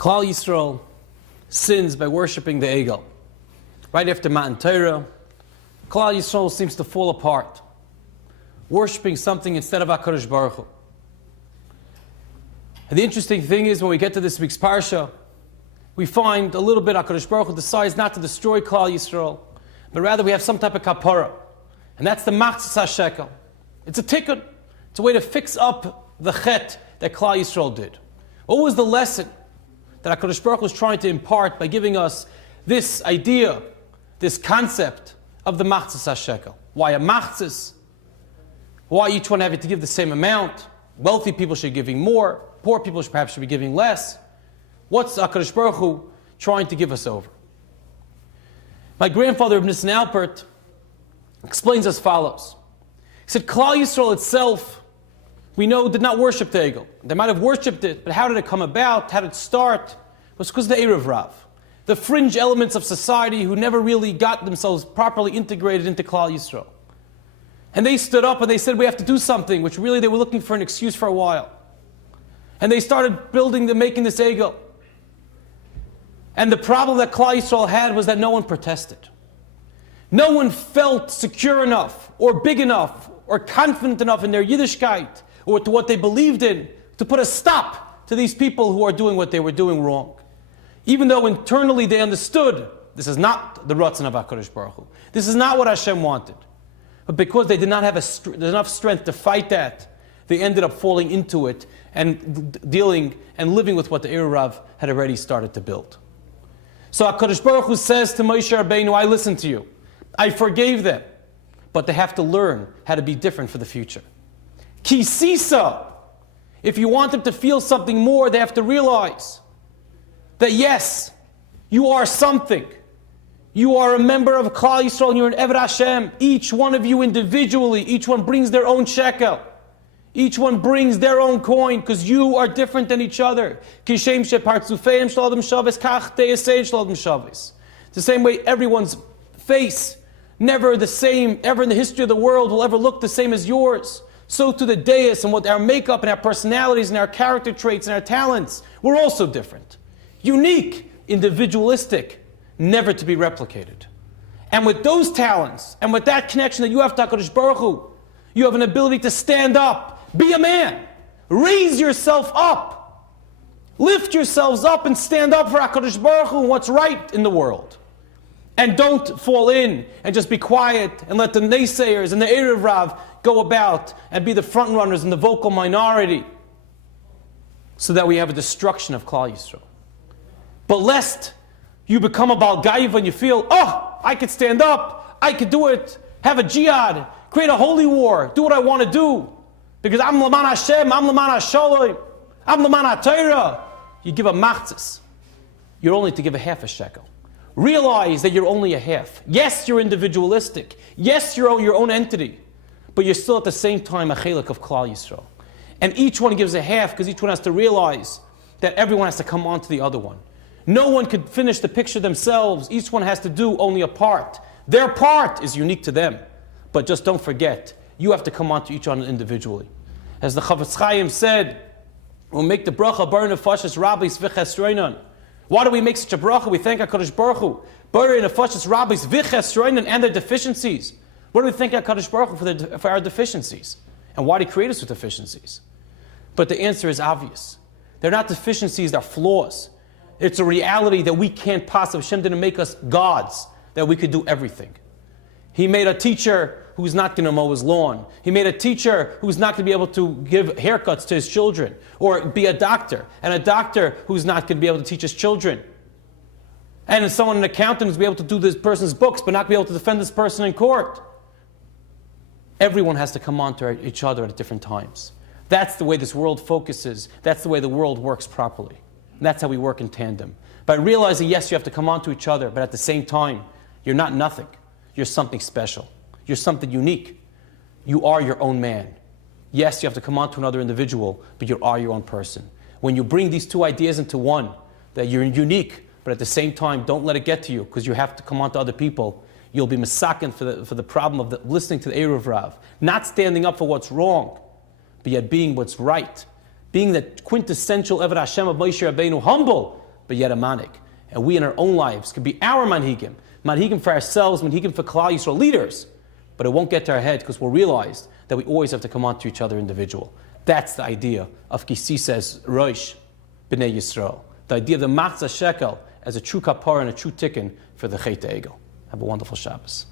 Klal Yisrael sins by worshipping the Egel. Right after Matan Torah, Klal Yisrael seems to fall apart, worshipping something instead of HaKadosh Baruch Hu. And the interesting thing is, when we get to this week's Parsha, we find a little bit HaKadosh Baruch Hu decides not to destroy Klal Yisrael, but rather we have some type of kapara. And that's the Machzas HaShekel. It's a tikkun. It's a way to fix up the chet that Klal Yisrael did. What was the lesson that HaKadosh Baruch Hu was trying to impart by giving us this idea, this concept of the Machzas HaShekel? Why a Machzas? Why each one having to give the same amount? Wealthy people should be giving more. Poor people perhaps should be giving less. What's HaKadosh Baruch Hu trying to give us over? My grandfather, Ibn Nissan Alpert, explains as follows. He said, Klal Yisrael itself, we know, did not worship the Egel. They might have worshipped it, but how did it come about? How did it start? It was because of the Erev Rav. The fringe elements of society who never really got themselves properly integrated into Klal Yisrael. And they stood up and they said, we have to do something, which really they were looking for an excuse for a while. And they started making this Egel. And the problem that Klal Yisrael had was that no one protested. No one felt secure enough, or big enough, or confident enough in their Yiddishkeit, or to what they believed in, to put a stop to these people who are doing what they were doing wrong. Even though internally they understood, this is not the Ratzon of HaKadosh Baruch Hu. This is not what Hashem wanted. But because they did not have enough strength to fight that, they ended up falling into it and dealing and living with what the Erev Rav had already started to build. So HaKadosh Baruch Hu says to Moshe Rabbeinu, I listened to you. I forgave them. But they have to learn how to be different for the future. Ki Tisa. If you want them to feel something more, they have to realize that yes, you are something. You are a member of Klal Yisrael and you're an Eved Hashem. Each one of you individually, each one brings their own shekel. Each one brings their own coin because you are different than each other. It's the same way everyone's face, never the same, ever in the history of the world, will ever look the same as yours. So to the deis and what our makeup and our personalities and our character traits and our talents, we're also different. Unique, individualistic, never to be replicated. And with those talents and with that connection that you have to HaKadosh Baruch Hu, you have an ability to stand up. Be a man. Raise yourself up. Lift yourselves up and stand up for HaKadosh Baruch Hu and what's right in the world. And don't fall in and just be quiet and let the naysayers and the Erev Rav go about and be the front runners and the vocal minority so that we have a destruction of Klal Yisrael. But lest you become a Baal Gaiva and you feel, oh, I could stand up, I could do it, have a jihad, create a holy war, do what I want to do. Because I'm Laman Hashem, I'm Laman HaShalom, I'm Laman HaTorah. You give a machzas. You're only to give a half a shekel. Realize that you're only a half. Yes, you're individualistic. Yes, you're your own entity. But you're still at the same time a chelik of Klal Yisrael. And each one gives a half because each one has to realize that everyone has to come on to the other one. No one could finish the picture themselves. Each one has to do only a part. Their part is unique to them. But just don't forget, you have to come on to each one individually. As the Chavetz Chaim said, we'll make the bracha, Bar Nefashis Rabbis V'Chesroinon. Why do we make such a bracha? We thank HaKadosh Baruch Hu. Bar Nefashis Rabbis V'Chesroinon and their deficiencies. What do we thank HaKadosh Baruch Hu for our deficiencies? And why did He create us with deficiencies? But the answer is obvious. They're not deficiencies, they're flaws. It's a reality that we can't possibly, Hashem didn't make us gods, that we could do everything. He made a teacher who's not going to mow his lawn. He made a teacher who's not going to be able to give haircuts to his children. Or be a doctor. And a doctor who's not going to be able to teach his children. And an accountant who's going to be able to do this person's books, but not be able to defend this person in court. Everyone has to come on to each other at different times. That's the way this world focuses. That's the way the world works properly. And that's how we work in tandem. By realizing, yes, you have to come on to each other, but at the same time, you're not nothing. You're something special. You're something unique. You are your own man. Yes, you have to come on to another individual, but you are your own person. When you bring these two ideas into one, that you're unique, but at the same time, don't let it get to you, because you have to come on to other people. You'll be masakin for the problem of listening to the Erev Rav, not standing up for what's wrong, but yet being what's right. Being that quintessential Eved Hashem of Moshe Rabbeinu, humble, but yet a manik. And we in our own lives could be our manhigim. Manhigim for ourselves, manhigim for Klal Yisrael leaders. But it won't get to our head because we'll realize that we always have to come on to each other individual. That's the idea of Kisisa's Rosh B'nai Yisrael. The idea of the Matzah Shekel as a true kapara and a true tikkun for the Chet Egel. Have a wonderful Shabbos.